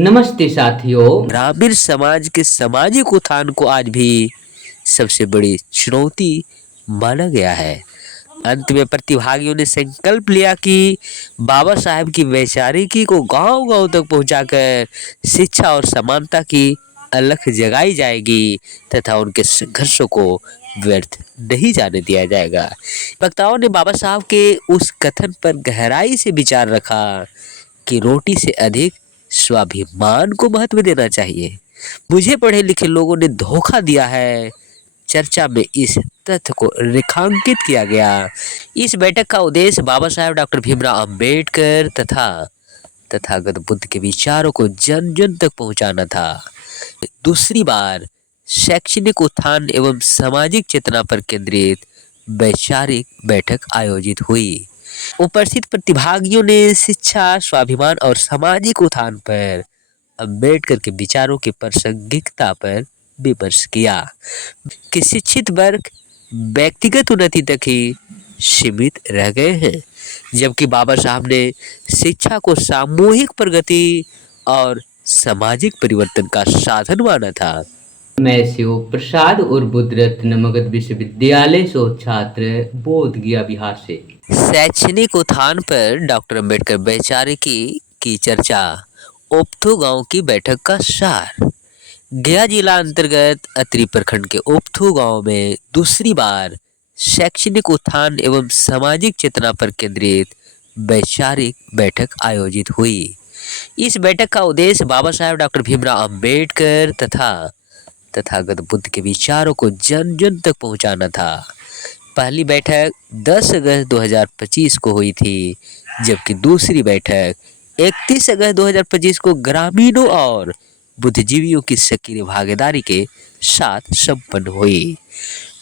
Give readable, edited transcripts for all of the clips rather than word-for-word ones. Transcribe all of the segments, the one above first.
नमस्ते साथियों। ग्रामीण समाज के सामाजिक उत्थान को आज भी सबसे बड़ी चुनौती माना गया है। अंत में प्रतिभागियों ने संकल्प लिया कि बाबा साहेब की वैचारिकी को गांव-गांव तक पहुंचाकर शिक्षा और समानता की अलख जगाई जाएगी तथा उनके संघर्षों को व्यर्थ नहीं जाने दिया जाएगा। वक्ताओं ने बाबा साहब के उस कथन पर गहराई से विचार रखा कि रोटी से अधिक स्वाभिमान को महत्व देना चाहिए। मुझे पढ़े लिखे लोगों ने धोखा दिया है। चर्चा में इस तथ्य को रेखांकित किया गया। इस बैठक का उद्देश्य बाबा साहेब डॉक्टर भीमराव अंबेडकर तथा तथागत बुद्ध के विचारों को जन जन तक पहुंचाना था। दूसरी बार शैक्षणिक उत्थान एवं सामाजिक चेतना पर केंद्रित वैचारिक बैठक आयोजित हुई। उपस्थित प्रतिभागियों ने शिक्षा, स्वाभिमान और सामाजिक उत्थान पर अंबेडकर के विचारों की प्रासंगिकता पर विमर्श किया कि शिक्षित वर्ग व्यक्तिगत उन्नति तक ही सीमित रह गए हैं, जबकि बाबा साहब ने शिक्षा को सामूहिक प्रगति और सामाजिक परिवर्तन का साधन माना था। मैं शिव प्रसाद और बुद्ध रत्न मगध विश्वविद्यालय शोध छात्र बोध गया बिहार से। शैक्षणिक उत्थान पर डॉक्टर अंबेडकर वैचारिकी की चर्चा। ओपथू गांव की बैठक का सार। गया जिला अंतर्गत अतरी प्रखंड के ओपथू गांव में दूसरी बार शैक्षणिक उत्थान एवं सामाजिक चेतना पर केंद्रित वैचारिक बैठक आयोजित हुई। इस बैठक का उद्देश्य बाबा साहेब डॉक्टर भीमराव अंबेडकर तथा तथागत बुद्ध के विचारों को जन जन तक पहुंचाना था। पहली बैठक 10 अगस्त 2025 को हुई थी, जबकि दूसरी बैठक 31 अगस्त 2025 को ग्रामीणों और बुद्धिजीवियों की सक्रिय भागीदारी के साथ संपन्न हुई।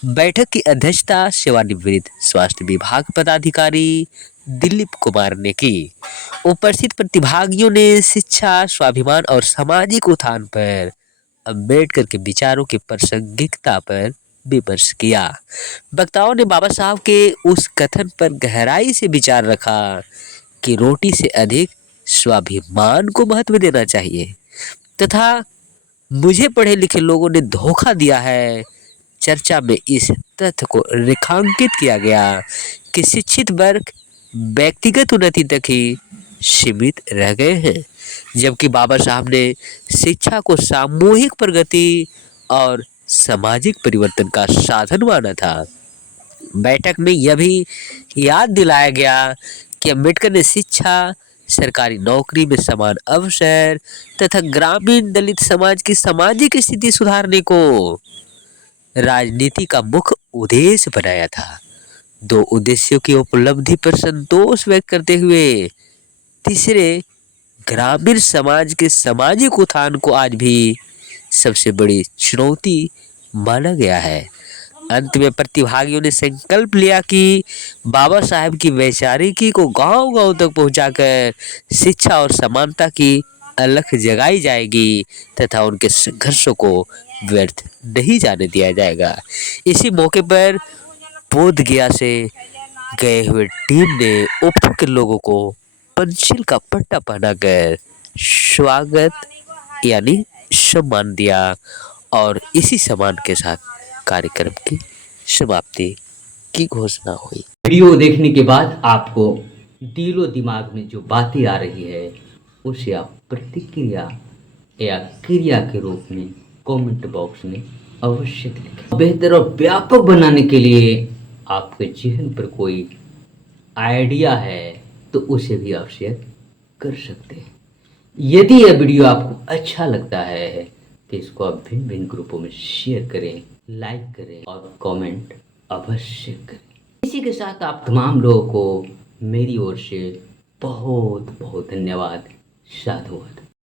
बैठक की अध्यक्षता सेवानिवृत्त स्वास्थ्य विभाग पदाधिकारी दिलीप कुमार ने की। उपस्थित प्रतिभागियों ने शिक्षा, स्वाभिमान और सामाजिक उत्थान पर अंबेडकर के विचारों की प्रासंगिकता पर विमर्श किया। वक्ताओं ने बाबा साहब के उस कथन पर गहराई से विचार रखा कि रोटी से अधिक स्वाभिमान को महत्व देना चाहिए तथा मुझे पढ़े लिखे लोगों ने धोखा दिया है। चर्चा में इस तथ्य को रेखांकित किया गया कि शिक्षित वर्ग व्यक्तिगत उन्नति तक ही सीमित रह गए हैं, जबकि बाबा साहब ने शिक्षा को सामूहिक प्रगति और सामाजिक परिवर्तन का साधन माना था। बैठक में यह भी याद दिलाया गया कि अंबेडकर ने शिक्षा, सरकारी नौकरी में समान अवसर तथा ग्रामीण दलित समाज की सामाजिक स्थिति सुधारने को राजनीति का मुख्य उद्देश्य बनाया था। दो उद्देश्यों की उपलब्धि पर संतोष व्यक्त करते हुए तीसरे ग्रामीण समाज के सामाजिक उत्थान को आज भी सबसे बड़ी चुनौती माना गया है। अंत में प्रतिभागियों ने संकल्प लिया कि बाबा साहेब की वैचारिकी को गांव-गांव तक पहुंचाकर शिक्षा और समानता की अलख जगाई जाएगी तथा उनके संघर्षों को व्यर्थ नहीं जाने दिया जाएगा। इसी मौके पर बोध गया से गए हुए टीम ने ओपथू के लोगों को पंचिल का पट्टा पहनाकर स्वागत यानी सम्मान दिया और इसी सम्मान के साथ कार्यक्रम की समाप्ति की घोषणा हुई। वीडियो देखने के बाद आपको दिलो दिमाग में जो बातें आ रही है उसे आप प्रतिक्रिया या क्रिया के रूप में कमेंट बॉक्स में अवश्य लिखें। बेहतर और व्यापक बनाने के लिए आपके जहन पर कोई आइडिया है तो उसे भी आप शेयर कर सकते हैं। यदि यह वीडियो आपको अच्छा लगता है तो इसको आप भिन्न भिन्न ग्रुपों में शेयर करें, लाइक करें और कमेंट अवश्य करें। इसी के साथ आप तमाम लोगों को मेरी ओर से बहुत बहुत धन्यवाद। साधुवाद।